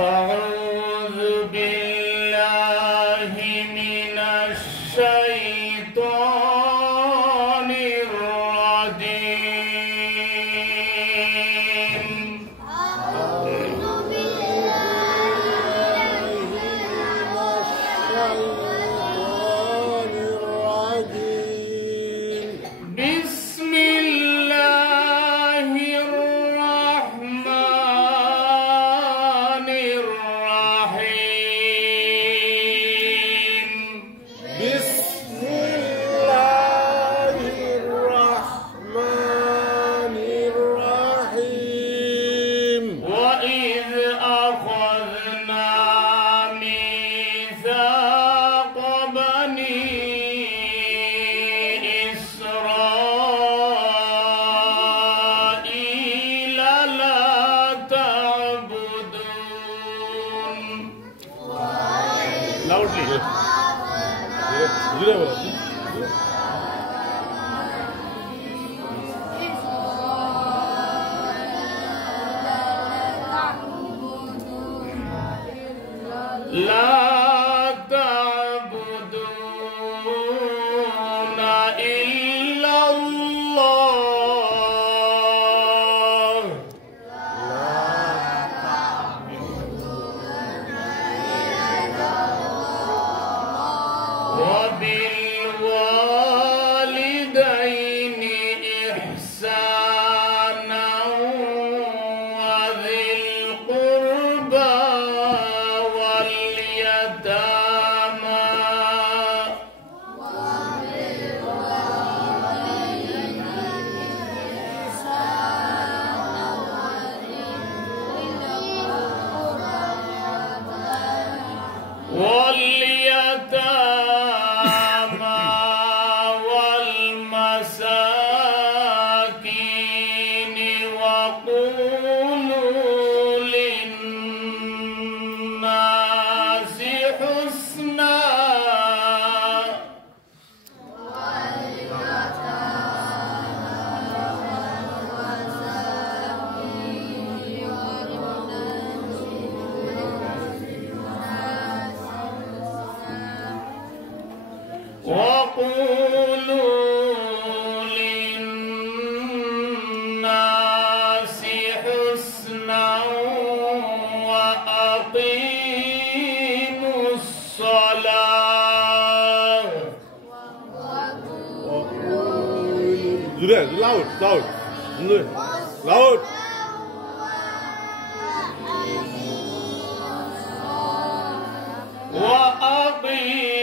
أعوذ بالله من الشيطان الرجيم. أعوذ بالله من الشيطان الرجيم. بسم الله الرحمن الرحيم. بسم الله الرحمن الرحيم. وإذ أخذنا ميثاق بني إسرائيل لا تعبدون. Loudly. لا تعبدون إلا الله. وبالوالدين إحسانا وذي القربى واليتامى والمساكين وقولوا للناس حسنا. وقولوا للناس حسنا وأقيموا الصلاة. Loud, loud, loud.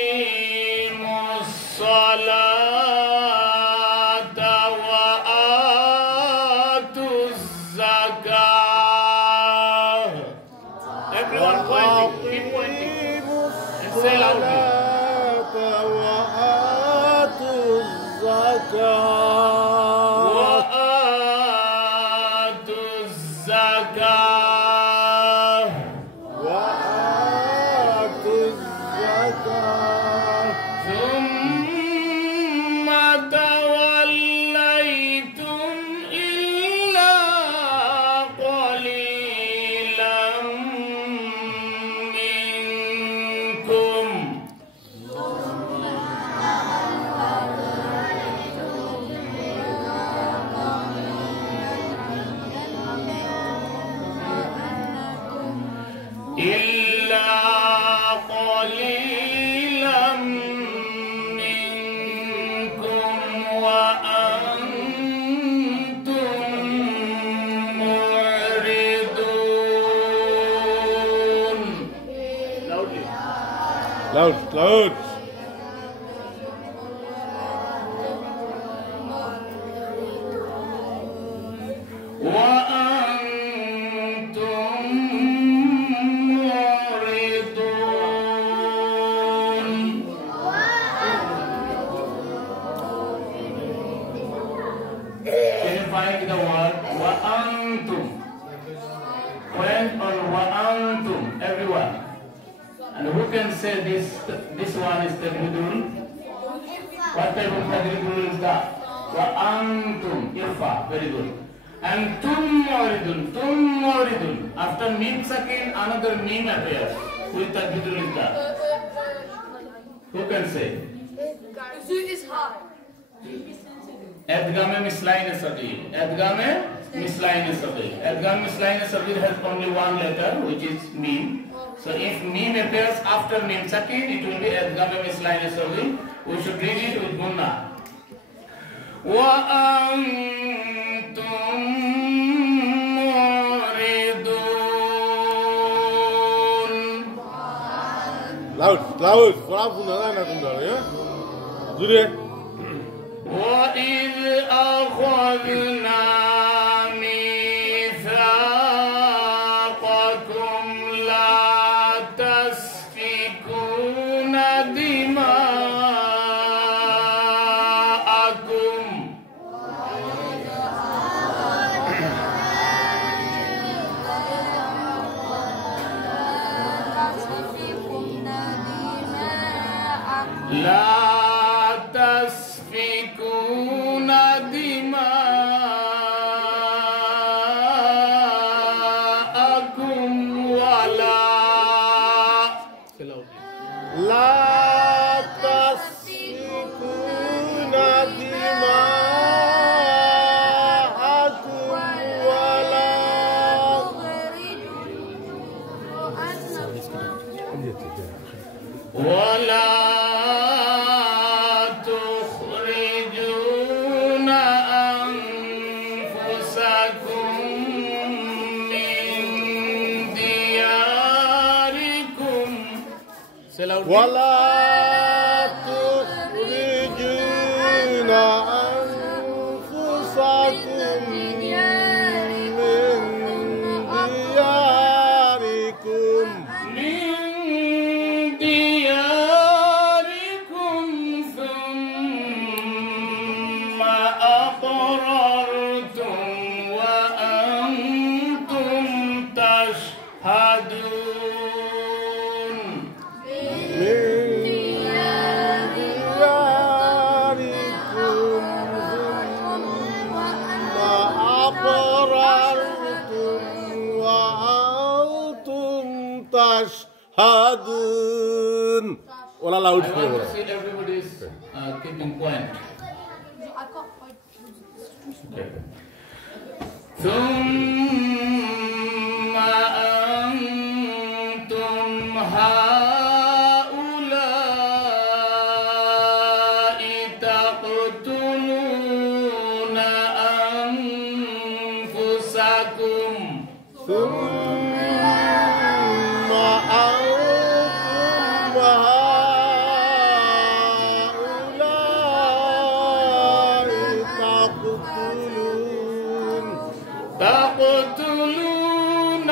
وأقيموا الصلاة وآتوا الزكاة. Everyone pointing, keep pointing and say loudly. وآتوا الزكاة. وآتوا الزكاة. وآتوا الزكاة. ثم توليتم إلا قليلا منكم. إلا قليلا منكم وأنتم معرضون. Loud, loud. وأنتم معرضون. Can you find the word وأنتم? Point on وأنتم, everyone. And who can say this one is tajwidun? What type of tajwidun is that? وأنتم. Irfa. Very good. And tum muridun. After mim sakin, another mim appears with the bidulita. Who can say? Adgame misline sabir. Adgame misline sabir. Adgame misline sabir has only one letter, which is mim. So if mim appears after mim sakin, it will be adgame misline sabir. We should read it with gunna. Wa antum muridun. Laut. Kurang pun nak kundal ya. Jure. وَإِذْ أَخَذْنَا مِيثَاقَكُمْ لَا تَسْفِكُونَ دِمَاءَكُمْ لا تسفكون دماءكم ولا تسفكون دماءكم ولا تخرجون أنفسكم من دياركم ولا تخرجون أنفسكم من دياركم ثم أقررتم وأنتم تشهدون tashhadun. Wala laut. I want to see everybody is keeping point. Okay. ثم أنتم هؤلاء تقتلون أنفسكم ثم أنتم هؤلاء تقتلون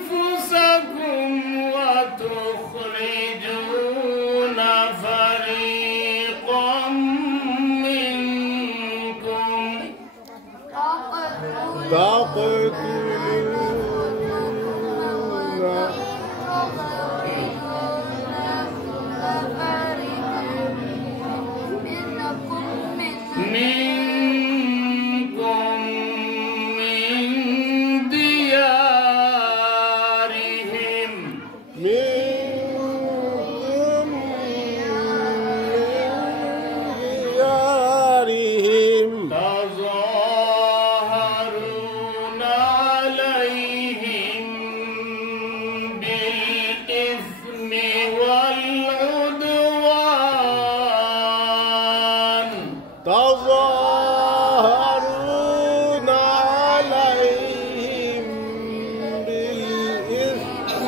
أنفسكم وتخرجون فريقا منكم من ديارهم تظاهرون عليهم بالإثم والعدوان تظاهرون عليهم بالإثم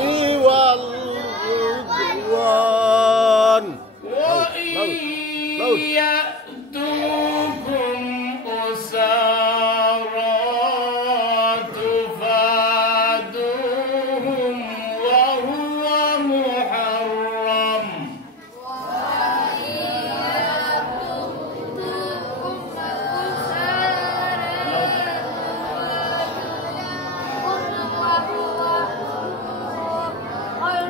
والعدوان وإن يأتوكم أسارى تفادوهم وهو محرم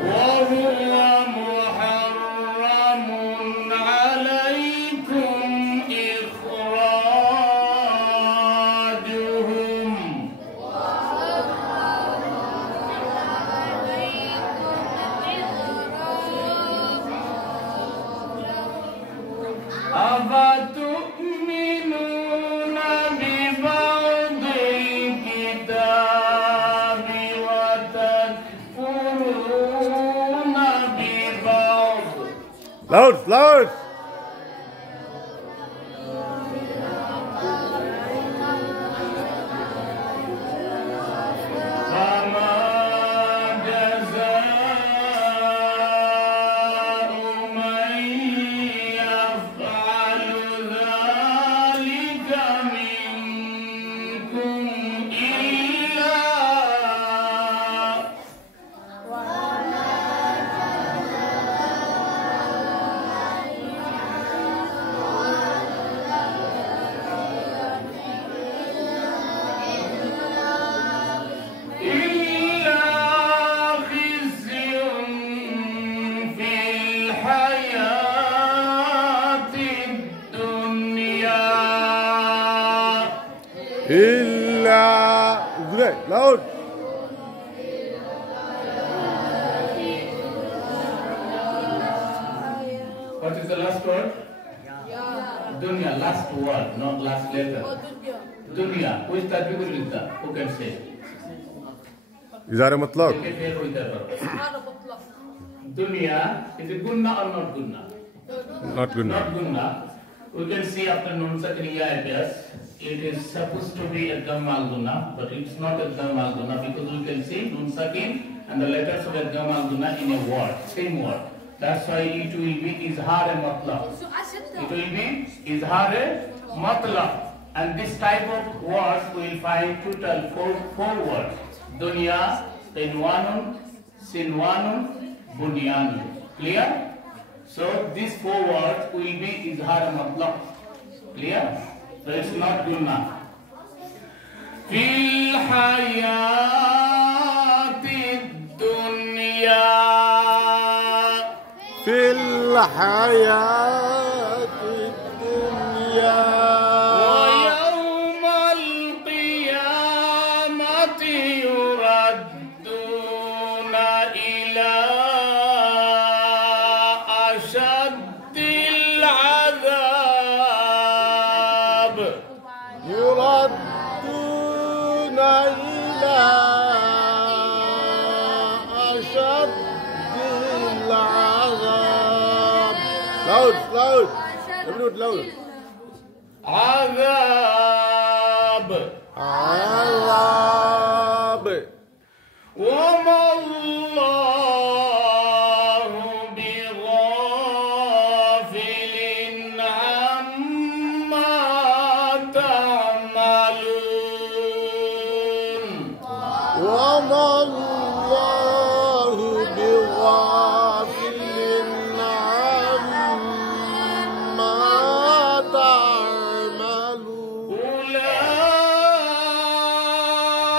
وهو محرم عليكم أفتؤمنون ببعض الكتاب وتكفرون ببعض. Loud, loud. Loud. What is the last word? Dunya, last word, not last letter. Dunya. Who is that? Who can say? Izhar matlab. Dunya, is it gunna or not gunna? Not gunna. Not gunna. We can see after nun sakriya appears. It is supposed to be a Dhammal Guna, but it's not a Dhammal Guna because we can see Nun Sakin and the letters of a Dhammal Guna in a word, same word. That's why it will be Izhar e Matlab. It will be Izhar e Matlab. And this type of words we will find total four words. Dunya, Qinwanun, Sinwanun, Bunyanun. Clear? So these four words will be Izhar e Matlab. Clear? So it's not gunna. Fil hayati dunya. Fil hayati dunya. Wa yawmal qiyamati yuradduna ila ashaddil adhab. يردون إلى أشد العذاب. Loud, loud. Everyone loud. عذاب. عذاب. وما الله بغافل عما تعملون. وما الله بغافل عما تعملون.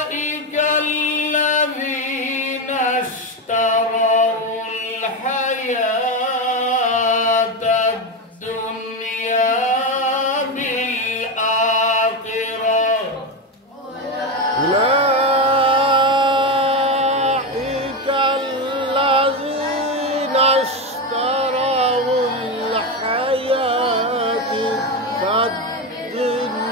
أولئك الذين اشتروا الحياة الدنيا بالآخرة. أولئك الذين اشتروا الحياة الدنيا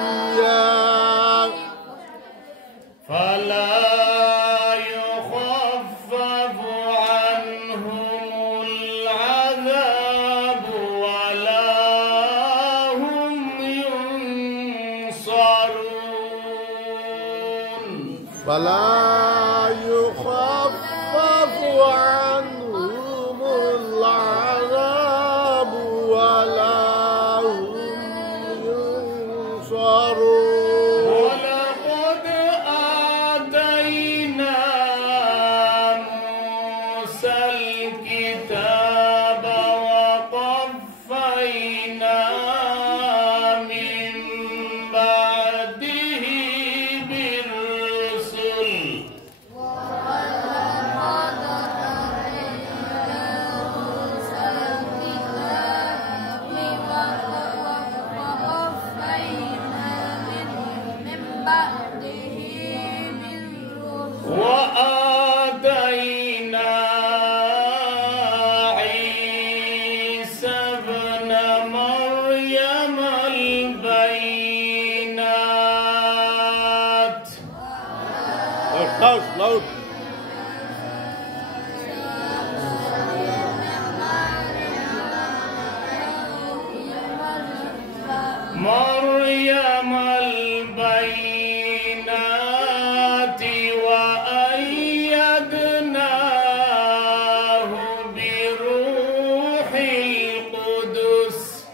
فلا يخفف عنهم العذاب ولا هم ينصرون. فلا يخفف عنهم العذاب ولا هم ينصرون. ولقد آتينا موسى الكتاب وقفينا من بعده بالرسل Loud, loud. مريم البينات وأيدناه بروح القدس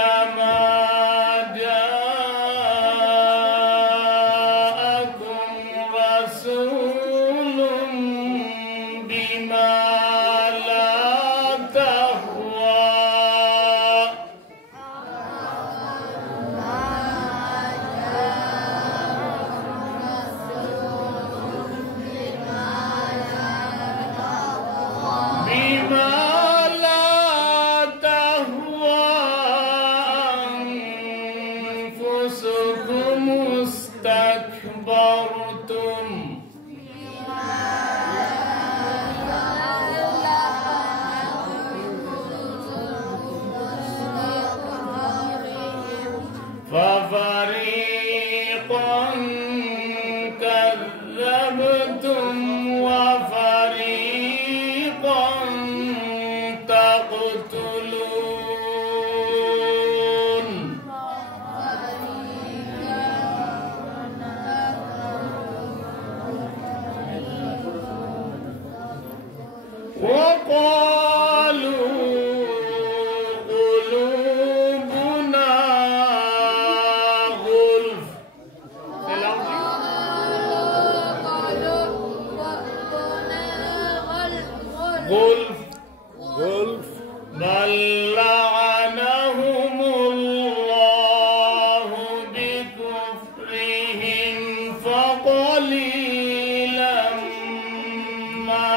أفكلما جاءكم رسول بما لا تهوى أنفسكم استكبرتم ففريقا كذبتم وفريقا تقتلون وقالوا قلوبنا غلف غلف Golf. بل لعنهم الله بكفرهم فقليلا ما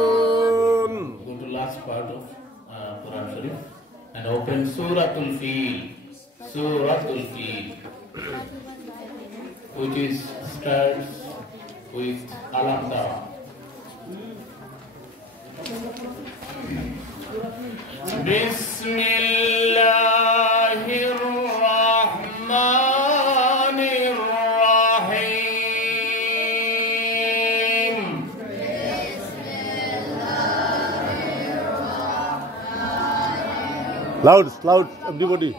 يؤمنون Go to last part of Quran Sharif and open Suratul Fil, Suratul Fil, which is starts with Alam Tara. Bismillahirrahmanirrahim. Loud, loud, everybody.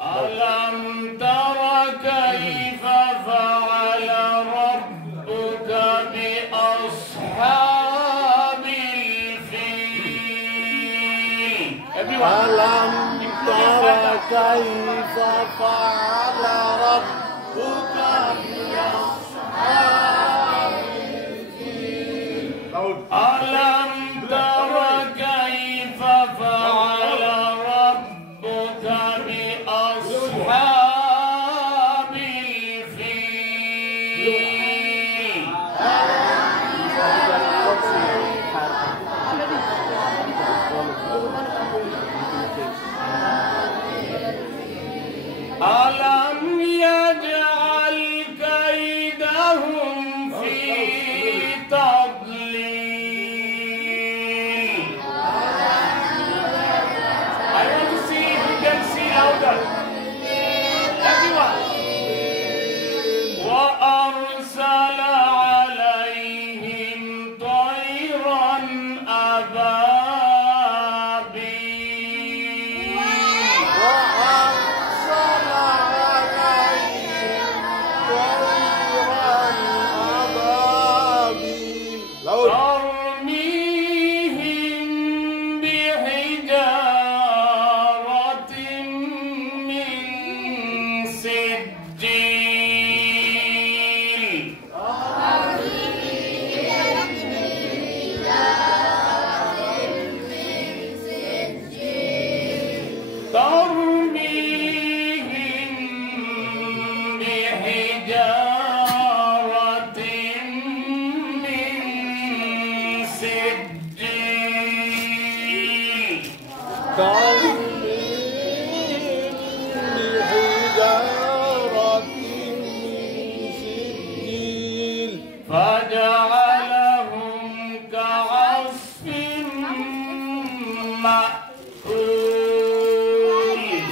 ألم تر كيف فعل ربك بأصحاب الفيل Alam tara kaifa fa'ala rabbuka ألم تر كيف فعل ربك بأصحاب الفيل ألم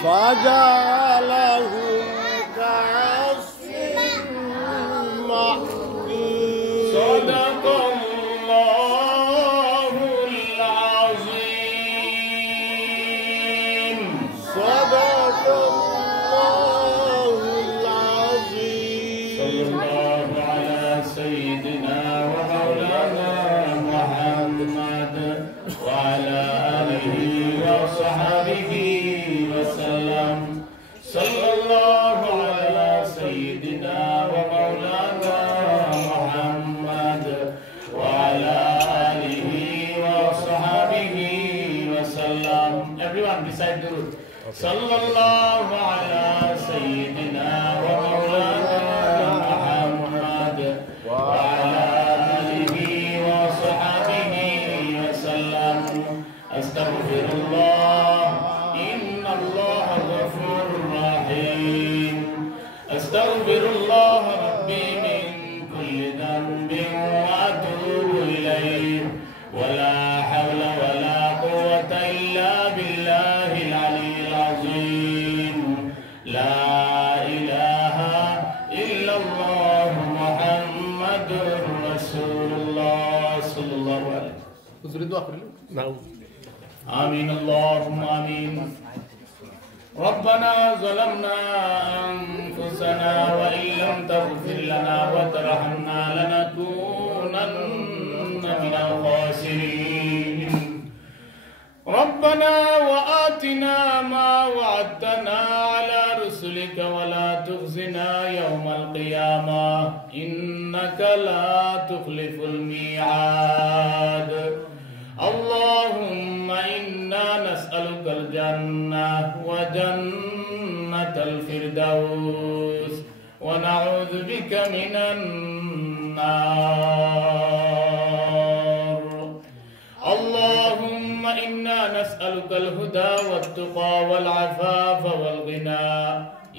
فجعلهم كعصف مأكول. صدق الله العظيم. صدق الله العظيم. صلى الله على سيدنا ومولانا محمد وعلى آله وصحبه وسلم. صلى الله على سيدنا ومولانا محمد وعلى آله وصحبه وسلم. Everyone recite Durud. صلى الله على سيدنا ومولانا محمد وعلى آله وصحبه وسلم. أستغفر الله إن الله غفور رحيم. أستغفر الله ربي من كل ذنب وأتوب إليه. ولا حول ولا قوة إلا بالله العلي العظيم. لا إله إلا الله محمد رسول الله صلى الله عليه وسلم. نعم. آمين اللهم آمين. ربنا ظلمنا أنفسنا وإن لم تغفر لنا وترحمنا لنكونن من الخاسرين. ربنا وآتنا ما وعدتنا على رسلك ولا تخزنا يوم القيامة إنك لا تخلف الميعاد. اللهم إنا نسألك الجنة وجنة الفردوس ونعوذ بك من النار. اللهم إنا نسألك الهدى والتقى والعفاف والغنى.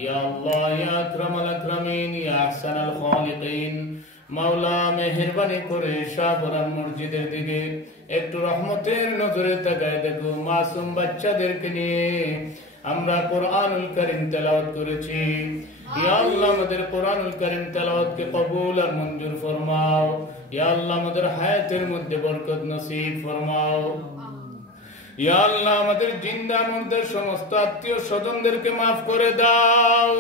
يا الله يا أكرم الأكرمين يا أحسن الخالقين. মাওলা মেহেরবানি করে শাহপুরান মসজিদের দিকে একটু রহমতের নজরে তাকায় দেখো। মাসুম বাচ্চাদেরকে নিয়ে আমরা কোরআনুল কারীম তেলাওয়াত করেছি। ইয়া আল্লাহ আমাদের কোরআনুল কারীম তেলাওয়াতকে কবুল আর মঞ্জুর ফরমাও। ইয়া আল্লাহ আমাদের হায়াতের মধ্যে বরকত নসিব ফরমাও। ইয়া আল্লাহ আমাদের জিন্দা মুর্দার সমস্ত আত্মীয় স্বজনদেরকে মাফ করে দাও।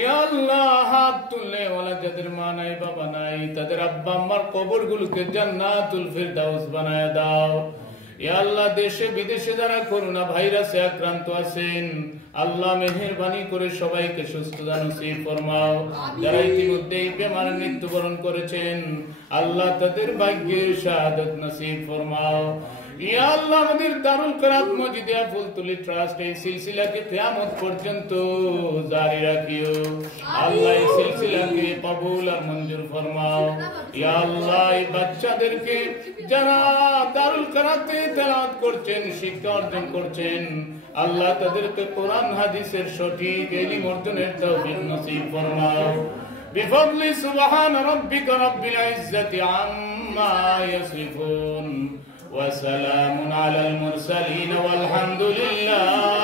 ইয়া আল্লাহ হাত তুললে ওয়ালা যাদের মা নাই বাবা নাই তাদের আব্বা আম্মার কবরগুলোকে জান্নাতুল ফিরদাউস বানায় দাও। ইয়া আল্লাহ দেশে বিদেশে যারা করোনা ভাইরাসে আক্রান্ত আছেন আল্লাহ মেহেরবানি করে সবাইকে সুস্থতা নসিব ফরমাও। যারা ইতিমধ্যে এই বেমারে মৃত্যুবরণ করেছেন আল্লাহ তাদের ভাগ্যের শাহাদাত নসিব ফরমাও। ইয়া আল্লাহ আমাদের দারুল কিরাত মসজিদে ফুলতুলি ট্রাস্ট এই সিলসিলাকে কিয়ামত পর্যন্ত জারি রাখিও। আল্লাহ এই সিলসিলাকে কবুল আর মঞ্জুর ফরমাও। ইয়া আল্লাহ এই বাচ্চাদেরকে যারা দারুল কিরাতে তেলাওয়াত করছেন শিক্ষা অর্জন করছেন আল্লাহ তাদেরকে কোরআন হাদিসের সঠিক ইলম অর্জনের তৌফিক নসিব ফরমাও। বিফadli সুবহান রাব্বিকা রাব্বিল ইজ্জাতি আম্মা ইয়াসিফুন وسلام على المرسلين والحمد لله